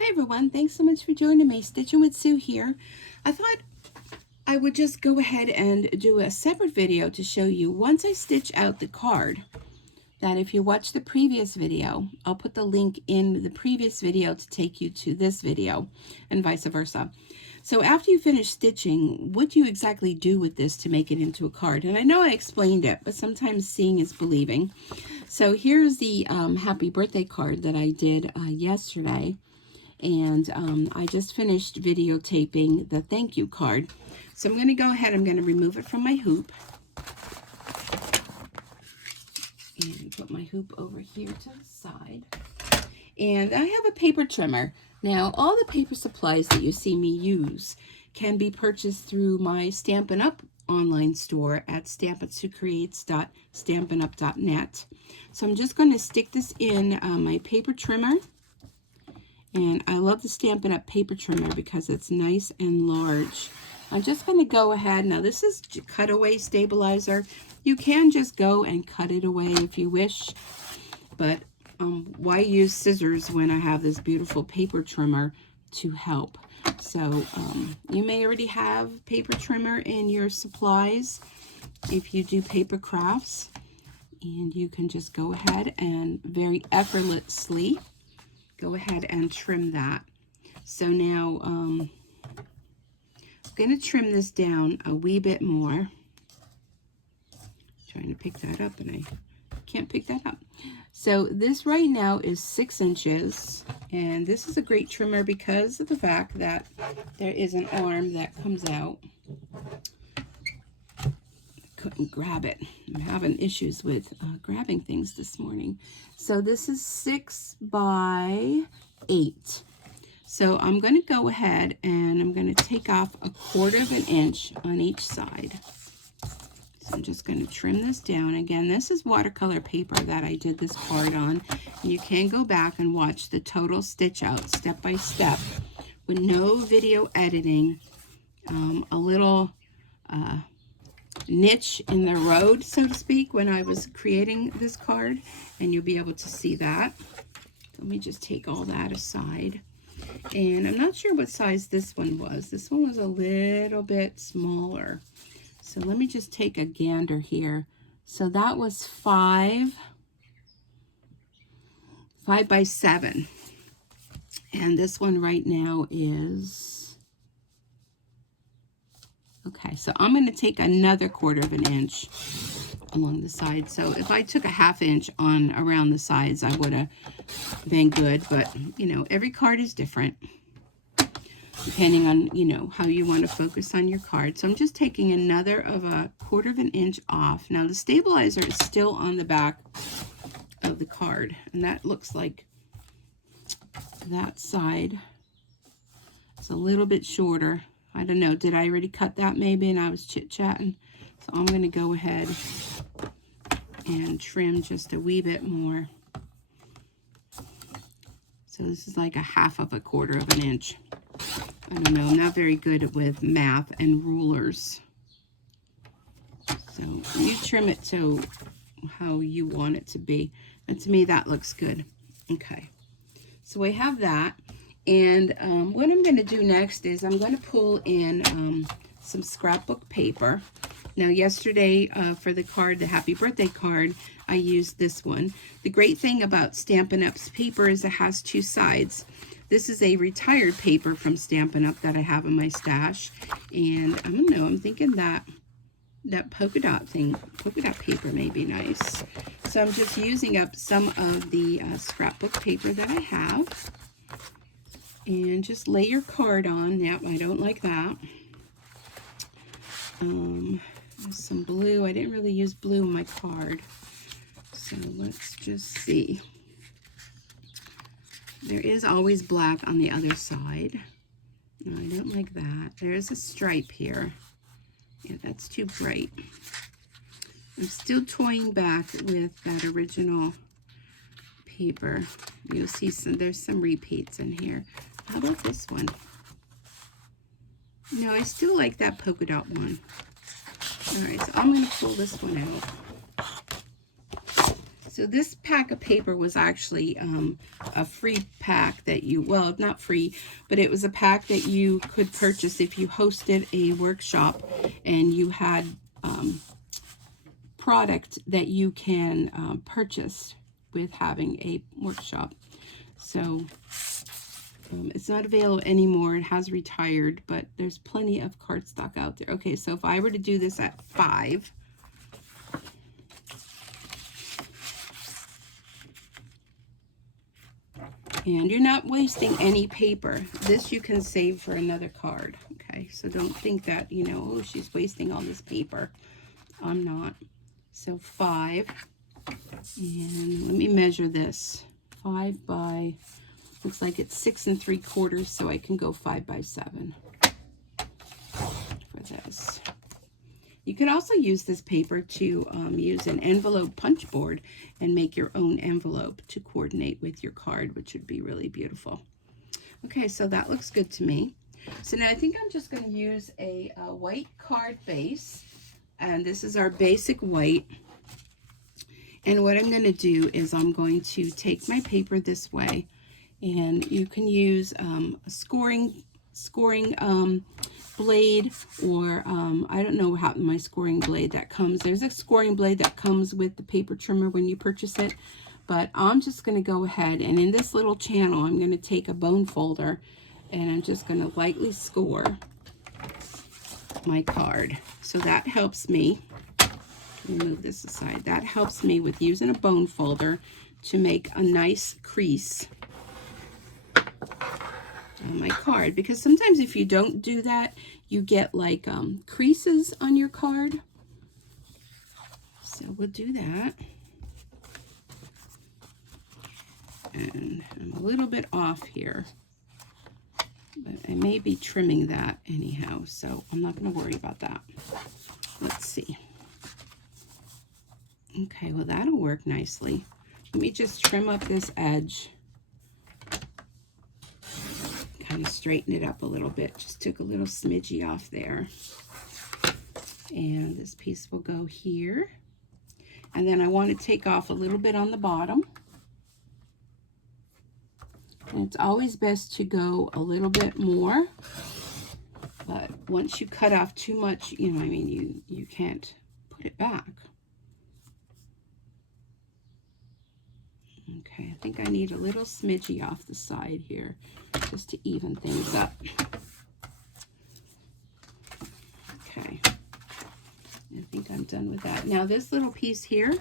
Hi everyone, thanks so much for joining me. Stitching with Sue here. I thought I would just go ahead and do a separate video to show you once I stitch out the card, that if you watch the previous video, I'll put the link in the previous video to take you to this video and vice versa. So after you finish stitching, what do you exactly do with this to make it into a card? And I know I explained it, but sometimes seeing is believing. So here's the happy birthday card that I did yesterday. And I just finished videotaping the thank you card. So I'm going to go ahead, I'm going to remove it from my hoop. And put my hoop over here to the side. And I have a paper trimmer. Now, all the paper supplies that you see me use can be purchased through my Stampin Up online store at StampinSueCreates.Stampin.net. So I'm just going to stick this in my paper trimmer. And I love the Stampin' Up paper trimmer because it's nice and large. I'm just going to go ahead. Now this is cutaway stabilizer. You can just go and cut it away if you wish. But why use scissors when I have this beautiful paper trimmer to help? So you may already have paper trimmer in your supplies if you do paper crafts. And you can just go ahead and very effortlessly go ahead and trim that. So now I'm going to trim this down a wee bit more. Trying to pick that up and I can't pick that up. So this right now is 6 inches, and this is a great trimmer because of the fact that there is an arm that comes out. Couldn't grab it. I'm having issues with grabbing things this morning. So this is 6 by 8. So I'm going to go ahead and I'm going to take off 1/4 inch on each side. So I'm just going to trim this down. Again, this is watercolor paper that I did this card on. And you can go back and watch the total stitch out step by step with no video editing. A little niche in the road, so to speak, when I was creating this card, and you'll be able to see that. Let me just take all that aside. And I'm not sure what size this one was. This one was a little bit smaller. So let me just take a gander here. So that was 5 by 7. And this one right now is, okay, so I'm going to take another 1/4 inch along the side. So if I took a 1/2 inch on around the sides, I would have been good. But, you know, every card is different depending on, you know, how you want to focus on your card. So I'm just taking another of a 1/4 inch off. Now the stabilizer is still on the back of the card, and that looks like that side. It's a little bit shorter. I don't know, did I already cut that maybe and I was chit-chatting? So I'm going to go ahead and trim just a wee bit more. So this is like 1/2 inch. I don't know, I'm not very good with math and rulers. So you trim it to how you want it to be. And to me, that looks good. Okay, so we have that. And what I'm going to do next is I'm going to pull in some scrapbook paper. Now yesterday for the card, the happy birthday card, I used this one. The great thing about Stampin' Up's paper is it has 2 sides. This is a retired paper from Stampin' Up that I have in my stash. And I don't know, I'm thinking that polka dot paper may be nice. So I'm just using up some of the scrapbook paper that I have. And just lay your card on. Yep, I don't like that. There's some blue. I didn't really use blue in my card. So let's just see. There is always black on the other side. No, I don't like that. There's a stripe here. Yeah, that's too bright. I'm still toying back with that original paper. You'll see there's some repeats in here. How about this one? No, I still like that polka dot one. All right, so I'm going to pull this one out. So this pack of paper was actually a free pack that you, well, not free, but it was a pack that you could purchase if you hosted a workshop and you had product that you can purchase with having a workshop. So it's not available anymore. It has retired, but there's plenty of cardstock out there. Okay, so if I were to do this at 5, and you're not wasting any paper. This you can save for another card. Okay, so don't think that, you know, oh, she's wasting all this paper. I'm not. So 5, and let me measure this. 5 by, looks like it's 6 3/4, so I can go 5 by 7 for this. You can also use this paper to use an envelope punch board and make your own envelope to coordinate with your card, which would be really beautiful. Okay, so that looks good to me. So now I think I'm just going to use a white card base, and this is our basic white. And what I'm going to do is I'm going to take my paper this way, and you can use a scoring blade, or I don't know how my scoring blade that comes. There's a scoring blade that comes with the paper trimmer when you purchase it, but I'm just going to go ahead and in this little channel I'm going to take a bone folder and I'm just going to lightly score my card. So that helps me. Let me move this aside. That helps me with using a bone folder to make a nice crease on my card, because sometimes if you don't do that, you get like creases on your card. So we'll do that. And I'm a little bit off here, but I may be trimming that anyhow, so I'm not going to worry about that. Let's see. Okay, well that'll work nicely. Let me just trim up this edge. Kind of straighten it up a little bit. Just took a little smidgy off there. And this piece will go here. And then I want to take off a little bit on the bottom. And it's always best to go a little bit more. But once you cut off too much, you know, I mean, you can't put it back. Okay, I think I need a little smidgy off the side here just to even things up. Okay, I think I'm done with that. Now this little piece here,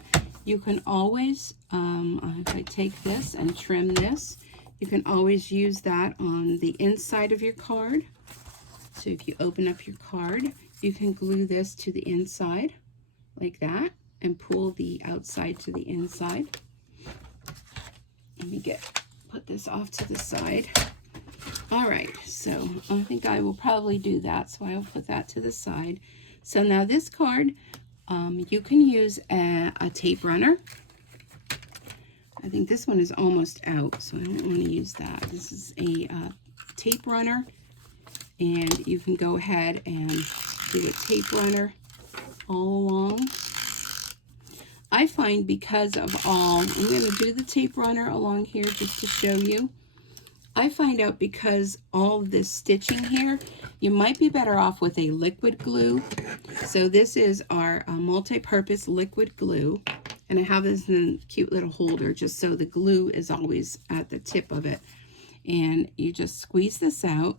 you can always, if I take this and trim this, you can always use that on the inside of your card. So if you open up your card, you can glue this to the inside like that and pull the outside to the inside. Let me put this off to the side. All right, so I think I will probably do that, so I'll put that to the side. So now this card, you can use a tape runner. I think this one is almost out, so I don't want to use that. This is a tape runner, and you can go ahead and do a tape runner all along. I find because of all, I'm going to do the tape runner along here just to show you. I find out because all of this stitching here, you might be better off with a liquid glue. So this is our multi-purpose liquid glue. And I have this in a cute little holder just so the glue is always at the tip of it. And you just squeeze this out.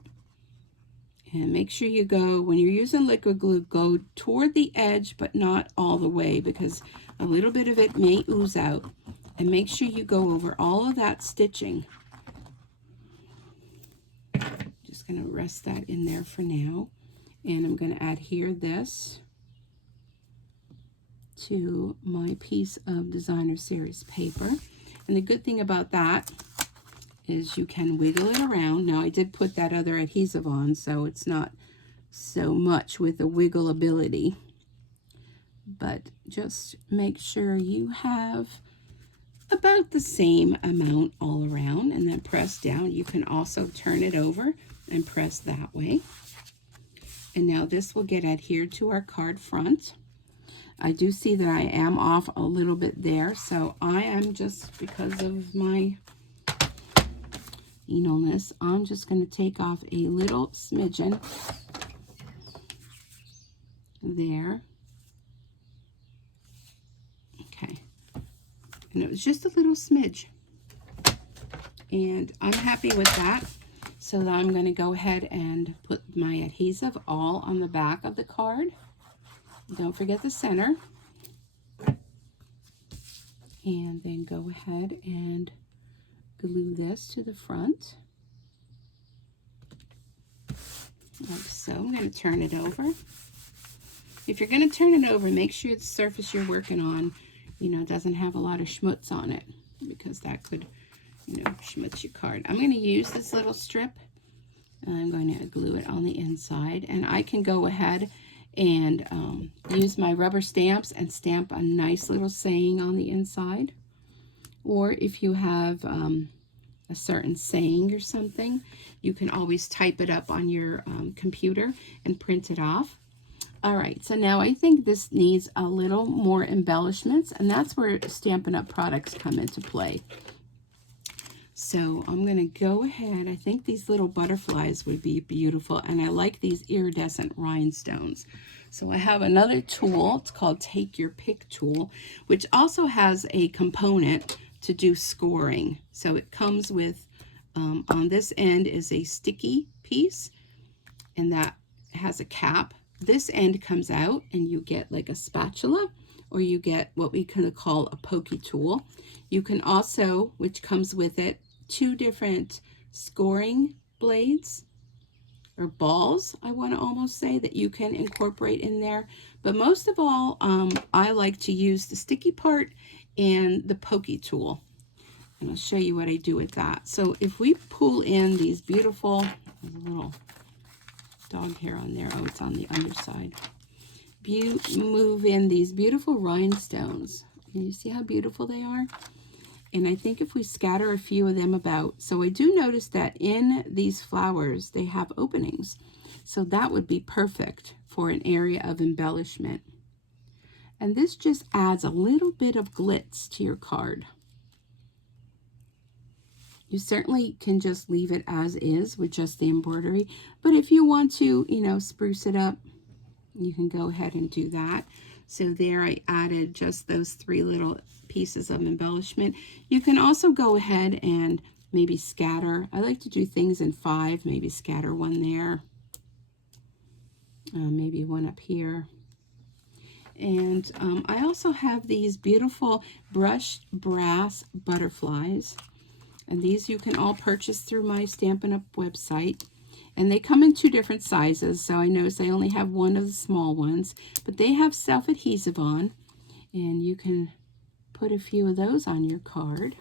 And make sure you go, when you're using liquid glue, go toward the edge, but not all the way, because a little bit of it may ooze out. And make sure you go over all of that stitching. Just going to rest that in there for now. And I'm going to adhere this to my piece of Designer Series paper. And the good thing about that is you can wiggle it around. Now I did put that other adhesive on, so it's not so much with the wiggle ability. But just make sure you have about the same amount all around, and then press down. You can also turn it over and press that way. And now this will get adhered to our card front. I do see that I am off a little bit there, so I am just, because of my analness, I'm just going to take off a little smidgen there. Okay, and it was just a little smidge, and I'm happy with that. So that I'm going to go ahead and put my adhesive all on the back of the card. Don't forget the center. And then go ahead and glue this to the front. Like so. I'm going to turn it over. If you're going to turn it over, make sure the surface you're working on, you know, doesn't have a lot of schmutz on it, because that could, you know, schmutz your card. I'm going to use this little strip, and I'm going to glue it on the inside, and I can go ahead and use my rubber stamps and stamp a nice little saying on the inside. Or if you have a certain saying or something, you can always type it up on your computer and print it off. All right, so now I think this needs a little more embellishments, and that's where Stampin' Up! Products come into play. So I'm going to go ahead. I think these little butterflies would be beautiful, and I like these iridescent rhinestones. So I have another tool. It's called Take Your Pick tool, which also has a component to do scoring. So it comes with, on this end is a sticky piece, and that has a cap. This end comes out, and you get like a spatula, or you get what we kind of call a pokey tool. You can also, which comes with it, 2 different scoring blades, or balls, I want to almost say, that you can incorporate in there. But most of all, I like to use the sticky part and the pokey tool. And I'll show you what I do with that. So if we pull in these beautiful, there's a little dog hair on there. Oh, it's on the underside. Move in these beautiful rhinestones. Can you see how beautiful they are? And I think if we scatter a few of them about, so I do notice that in these flowers, they have openings. So that would be perfect for an area of embellishment. And this just adds a little bit of glitz to your card. You certainly can just leave it as is with just the embroidery. But if you want to, you know, spruce it up, you can go ahead and do that. So there I added just those 3 little pieces of embellishment. You can also go ahead and maybe scatter. I like to do things in 5, maybe scatter one there, maybe one up here. And I also have these beautiful brushed brass butterflies, and these you can all purchase through my Stampin' Up! Website. And they come in 2 different sizes, so I notice I only have one of the small ones, but they have self-adhesive on, and you can put a few of those on your card.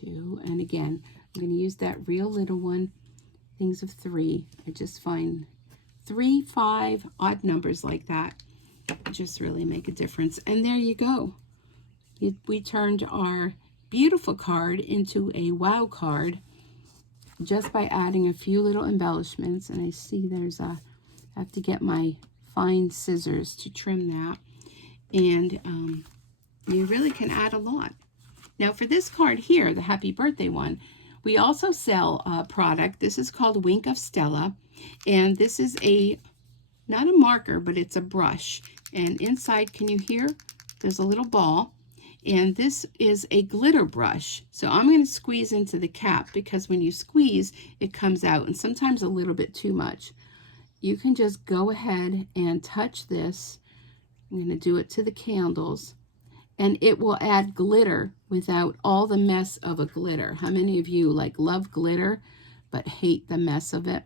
2, and again, I'm going to use that real little one, things of 3. I just find 3, 5, odd numbers like that just really make a difference. And there you go. We turned our beautiful card into a wow card just by adding a few little embellishments. And I see there's a, I have to get my fine scissors to trim that. And you really can add a lot. Now for this card here, the happy birthday one, we also sell a product. This is called Wink of Stella. And this is not a marker, but it's a brush. And inside, can you hear? There's a little ball. And this is a glitter brush. So I'm going to squeeze into the cap, because when you squeeze, it comes out, and sometimes a little bit too much. You can just go ahead and touch this. I'm going to do it to the candles, and it will add glitter without all the mess of a glitter. How many of you love glitter but hate the mess of it?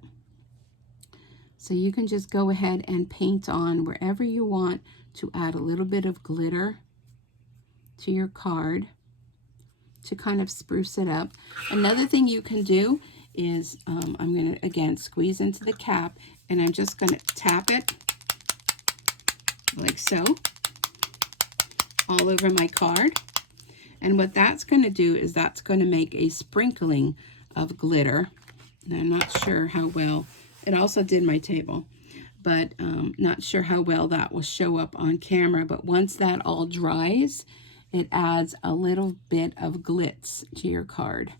So you can just go ahead and paint on wherever you want to add a little bit of glitter to your card to kind of spruce it up. Another thing you can do is I'm going to again squeeze into the cap, and I'm just going to tap it like so all over my card. And what that's going to do is that's going to make a sprinkling of glitter. And I'm not sure how well it also did my table, but not sure how well that will show up on camera. But once that all dries, it adds a little bit of glitz to your card.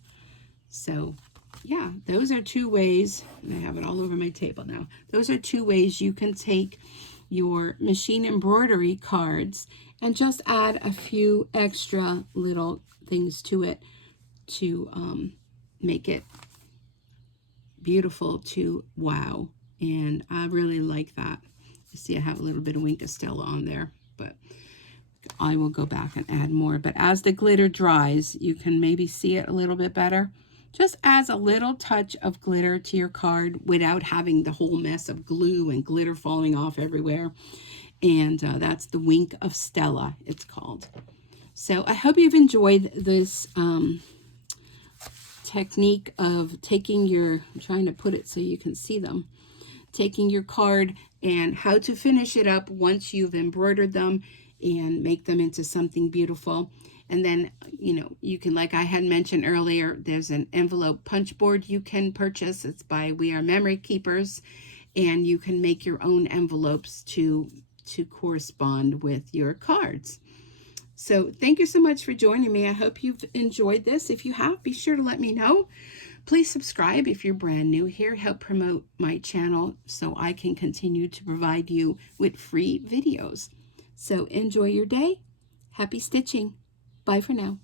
So yeah, those are 2 ways, and I have it all over my table now. Those are 2 ways you can take your machine embroidery cards and just add a few extra little things to it to make it beautiful to wow. And I really like that. You see I have a little bit of Wink of Stella on there, but I will go back and add more. But as the glitter dries, you can maybe see it a little bit better. Just adds a little touch of glitter to your card without having the whole mess of glue and glitter falling off everywhere. And that's the Wink of Stella, it's called. So I hope you've enjoyed this technique of taking your, I'm trying to put it so you can see them, taking your card and how to finish it up once you've embroidered them and make them into something beautiful. And then, you know, you can, like I had mentioned earlier, there's an envelope punch board you can purchase. It's by We Are Memory Keepers, and you can make your own envelopes to correspond with your cards. So thank you so much for joining me. I hope you've enjoyed this. If you have, be sure to let me know. Please subscribe if you're brand new here. Help promote my channel so I can continue to provide you with free videos. So enjoy your day. Happy stitching. Bye for now.